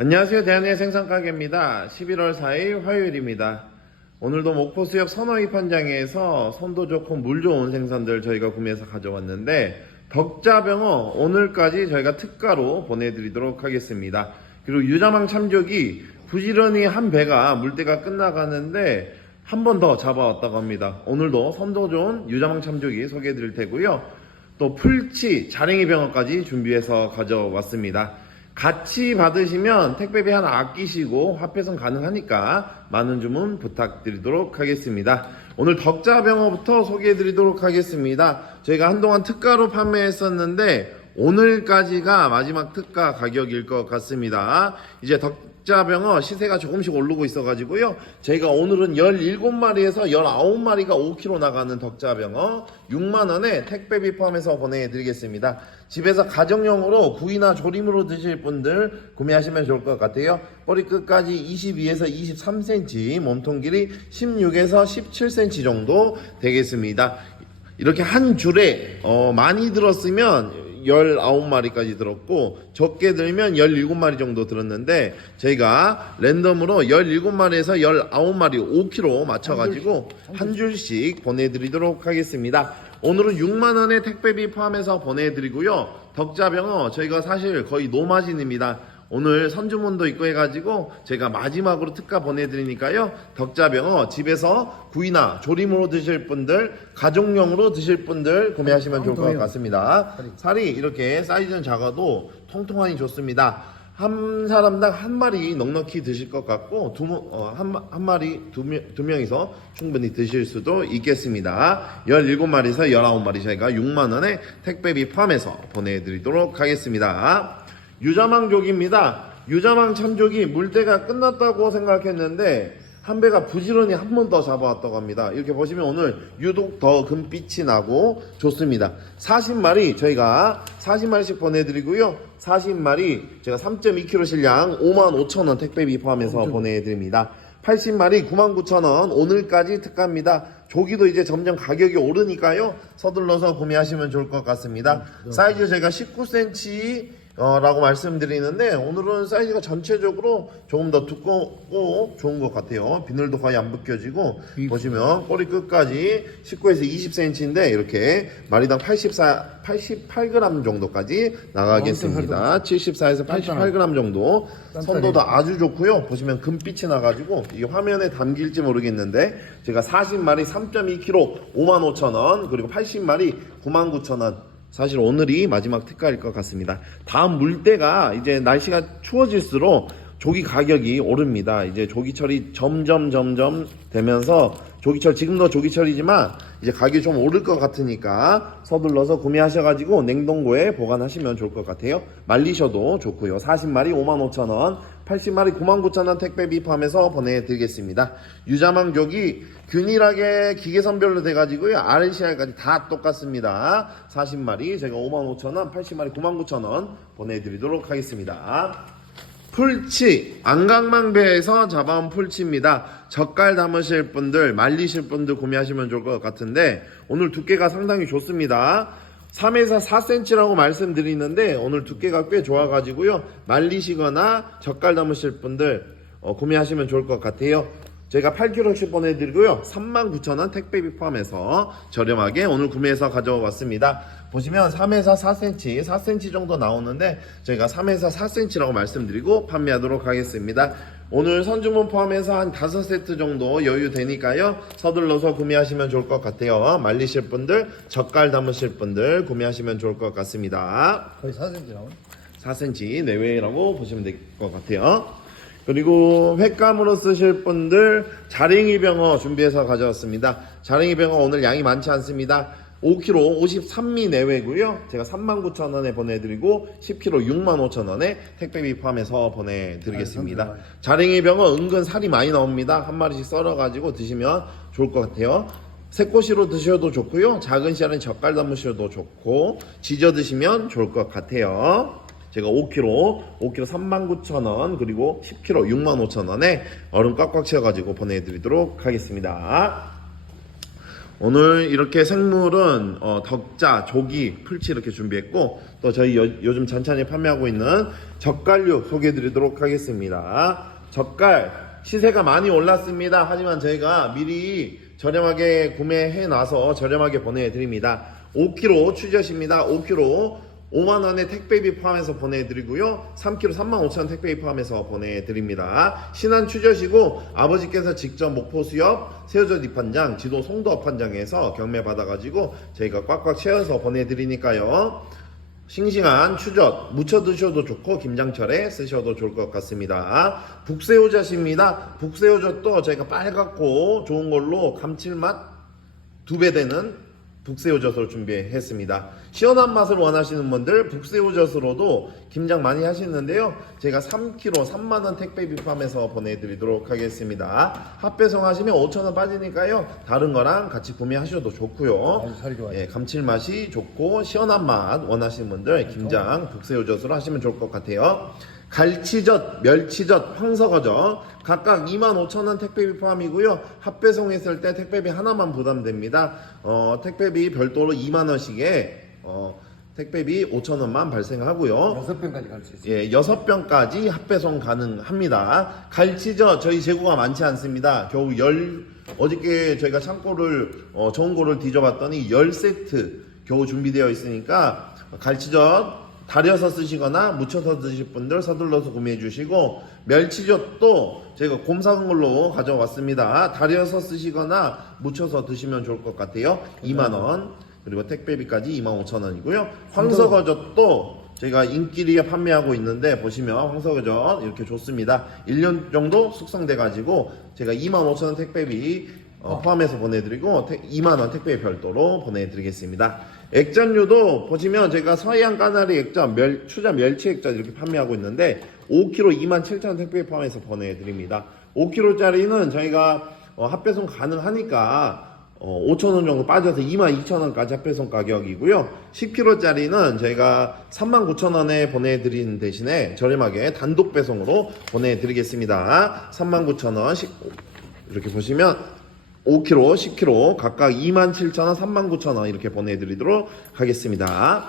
안녕하세요. 대한의 생선가게입니다. 11월 4일 화요일입니다. 오늘도 목포 수협 선어입 현장에서 선도 좋고 물 좋은 생선들 저희가 구매해서 가져왔는데 덕자병어 오늘까지 저희가 특가로 보내드리도록 하겠습니다. 그리고 유자망 참조기 부지런히 한 배가 물때가 끝나가는데 한 번 더 잡아왔다고 합니다. 오늘도 선도 좋은 유자망 참조기 소개해 드릴 테고요. 또 풀치, 자랭이 병어까지 준비해서 가져왔습니다. 같이 받으시면 택배비 하나 아끼시고 화폐선 가능하니까 많은 주문 부탁드리도록 하겠습니다. 오늘 덕자병어부터 소개해 드리도록 하겠습니다. 저희가 한동안 특가로 판매했었는데 오늘까지가 마지막 특가 가격일 것 같습니다. 이제 덕자병어 시세가 조금씩 오르고 있어가지고요. 저희가 오늘은 17마리에서 19마리가 5kg 나가는 덕자병어 6만원에 택배비 포함해서 보내드리겠습니다. 집에서 가정용으로 구이나 조림으로 드실 분들 구매하시면 좋을 것 같아요. 꼬리 끝까지 22에서 23cm, 몸통 길이 16에서 17cm 정도 되겠습니다. 이렇게 한 줄에 어, 많이 들었으면 19마리까지 들었고 적게 들면 17마리 정도 들었는데 저희가 랜덤으로 17마리에서 19마리 5kg 맞춰가지고 한 줄씩 보내드리도록 하겠습니다. 오늘은 6만원의 택배비 포함해서 보내드리고요. 덕자병어 저희가 사실 거의 노마진입니다. 오늘 선주문도 있고 해가지고 제가 마지막으로 특가 보내드리니까요. 덕자병어 집에서 구이나 조림으로 드실 분들, 가족용으로 드실 분들 구매하시면 좋을 것 같습니다. 살이 이렇게 사이즈는 작아도 통통하니 좋습니다. 한 사람당 한 마리 넉넉히 드실 것 같고 두, 모- 어, 한 마리 두, 명, 두 명이서 충분히 드실 수도 있겠습니다. 17마리에서 19마리 저희가 6만원에 택배비 포함해서 보내드리도록 하겠습니다. 유자망족입니다. 유자망 참족이 물때가 끝났다고 생각했는데 한 배가 부지런히 한 번 더 잡아왔다고 합니다. 이렇게 보시면 오늘 유독 더 금빛이 나고 좋습니다. 40마리 저희가 40마리씩 보내드리고요. 40마리 제가 3.2kg 실량 55,000원 택배비 포함해서 보내드립니다. 80마리 99,000원 오늘까지 특가입니다. 조기도 이제 점점 가격이 오르니까요. 서둘러서 구매하시면 좋을 것 같습니다. 사이즈 제가 19cm 어, 라고 말씀드리는데 오늘은 사이즈가 전체적으로 조금 더 두껍고 좋은 것 같아요. 비늘도 거의 안 벗겨지고 보시면 꼬리 끝까지 19에서 20cm인데 이렇게 마리당 84, 88g 정도까지 나가겠습니다. 74에서 88g 정도 선도도 아주 좋고요. 보시면 금빛이 나가지고 이 화면에 담길지 모르겠는데 제가 40마리 3.2kg 55,000원 그리고 80마리 99,000원 사실 오늘이 마지막 특가일 것 같습니다. 다음 물때가 이제 날씨가 추워질수록 조기 가격이 오릅니다. 이제 조기철이 점점 점점 되면서 조기철 지금도 조기철이지만 이제 가격이 좀 오를 것 같으니까 서둘러서 구매하셔가지고 냉동고에 보관하시면 좋을 것 같아요. 말리셔도 좋고요. 40마리 55,000원, 80마리 99,000원 택배비 포함해서 보내드리겠습니다. 유자망족이 균일하게 기계선별로 돼가지고요. RCR까지 다 똑같습니다. 40마리 제가 55,000원, 80마리 99,000원 보내드리도록 하겠습니다. 풀치 안강망배에서 잡아온 풀치입니다. 젓갈 담으실 분들 말리실 분들 구매하시면 좋을 것 같은데 오늘 두께가 상당히 좋습니다. 3에서 4cm라고 말씀드리는데 오늘 두께가 꽤 좋아가지고요. 말리시거나 젓갈 담으실 분들 어, 구매하시면 좋을 것 같아요. 제가 8kg씩 보내드리고요. 39,000원 택배비 포함해서 저렴하게 오늘 구매해서 가져왔습니다. 보시면 3에서 4cm, 4cm 정도 나오는데 저희가 3에서 4cm라고 말씀드리고 판매하도록 하겠습니다. 오늘 선주문 포함해서 한 5세트 정도 여유 되니까요. 서둘러서 구매하시면 좋을 것 같아요. 말리실 분들, 젓갈 담으실 분들 구매하시면 좋을 것 같습니다. 거의 4cm 나오네. 4cm 내외라고 보시면 될 것 같아요. 그리고 횟감으로 쓰실 분들 자랭이 병어 준비해서 가져왔습니다. 자랭이 병어 오늘 양이 많지 않습니다. 5kg 53미 내외고요. 제가 39,000원에 보내드리고 10kg 65,000원에 택배비 포함해서 보내드리겠습니다. 자랭이 병어 은근 살이 많이 나옵니다. 한 마리씩 썰어가지고 드시면 좋을 것 같아요. 새꼬시로 드셔도 좋고요. 작은 씨알은 젓갈 담으셔도 좋고 지져 드시면 좋을 것 같아요. 제가 5kg, 5kg 39,000원, 그리고 10kg 65,000원에 얼음 꽉꽉 채워가지고 보내드리도록 하겠습니다. 오늘 이렇게 생물은 어, 덕자, 조기, 풀치 이렇게 준비했고 또 저희 요, 요즘 잔찬히 판매하고 있는 젓갈류 소개해드리도록 하겠습니다. 젓갈 시세가 많이 올랐습니다. 하지만 저희가 미리 저렴하게 구매해 놔서 저렴하게 보내드립니다. 5kg 추젓입니다. 5kg 5만 원의 택배비 포함해서 보내드리고요. 3kg 3만 5천 원 택배비 포함해서 보내드립니다. 신한 추젓이고 아버지께서 직접 목포 수협 새우젓 입한장 지도 송도 업한장에서 경매 받아가지고 저희가 꽉꽉 채워서 보내드리니까요. 싱싱한 추젓 무쳐 드셔도 좋고 김장철에 쓰셔도 좋을 것 같습니다. 북새우젓입니다. 북새우젓도 저희가 빨갛고 좋은 걸로 감칠맛 두 배 되는 북새우젓으로 준비했습니다. 시원한 맛을 원하시는 분들 북새우젓으로도 김장 많이 하시는데요. 제가 3kg 3만원 택배비 포함해서 보내드리도록 하겠습니다. 합배송 하시면 5천원 빠지니까요. 다른 거랑 같이 구매하셔도 좋고요. 예, 감칠맛이 좋고 시원한 맛 원하시는 분들 김장 북새우젓으로 하시면 좋을 것 같아요. 갈치젓, 멸치젓, 황석어젓 각각 25,000원 택배비 포함이고요. 합배송했을 때 택배비 하나만 부담됩니다. 어, 택배비 별도로 2만 원씩에 어, 택배비 5,000원만 발생하고요. 여섯 병까지 갈 수 있어요. 예, 여섯 병까지 합배송 가능합니다. 갈치젓 저희 재고가 많지 않습니다. 겨우 열 어저께 저희가 창고를 어, 좋은 거를 뒤져봤더니 열 세트 겨우 준비되어 있으니까 갈치젓 달여서 쓰시거나 무쳐서 드실 분들 서둘러서 구매해 주시고 멸치젓도 제가 곰사은 걸로 가져왔습니다. 달여서 쓰시거나 무쳐서 드시면 좋을 것 같아요. 2만 원 그리고 택배비까지 2만 5천 원이고요. 황석어젓도 저희가 인기리에 판매하고 있는데 보시면 황석어젓 이렇게 좋습니다. 1년 정도 숙성돼 가지고 제가 2만 5천 원 택배비 어, 포함해서 보내드리고 2만 원 택배 별도로 보내드리겠습니다. 액젓류도 보시면 제가 서해안 까나리 액젓, 멸, 추자 멸치 액젓 이렇게 판매하고 있는데 5kg 2만 7천 원 택배 포함해서 보내드립니다. 5kg짜리는 저희가 어, 합배송 가능하니까 어, 5,000원 정도 빠져서 22,000원까지 합배송 가격이고요. 10kg짜리는 저희가 39,000원에 보내드리는 대신에 저렴하게 단독 배송으로 보내드리겠습니다. 39,000원 이렇게 보시면 5kg, 10kg 각각 27,000원, 39,000원 이렇게 보내드리도록 하겠습니다.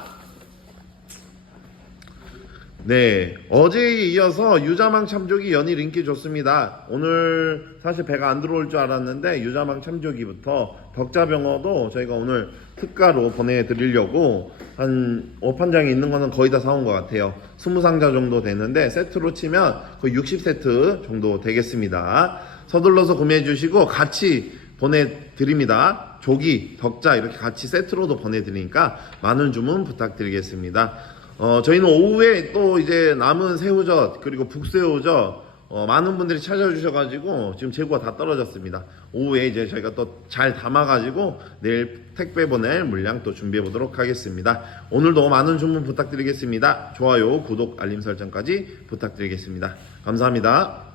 네, 어제에 이어서 유자망 참조기 연일 인기 좋습니다. 오늘 사실 배가 안 들어올 줄 알았는데 유자망 참조기부터 덕자병어도 저희가 오늘 특가로 보내드리려고 한 오판장에 있는 거는 거의 다 사온 것 같아요. 20상자 정도 되는데 세트로 치면 거의 60세트 정도 되겠습니다. 서둘러서 구매해 주시고 같이 보내드립니다. 조기, 덕자 이렇게 같이 세트로도 보내드리니까 많은 주문 부탁드리겠습니다. 어, 저희는 오후에 또 이제 남은 새우젓 그리고 북새우젓 어, 많은 분들이 찾아주셔가지고 지금 재고가 다 떨어졌습니다. 오후에 이제 저희가 또 잘 담아가지고 내일 택배 보낼 물량 또 준비해 보도록 하겠습니다. 오늘도 많은 주문 부탁드리겠습니다. 좋아요, 구독, 알림 설정까지 부탁드리겠습니다. 감사합니다.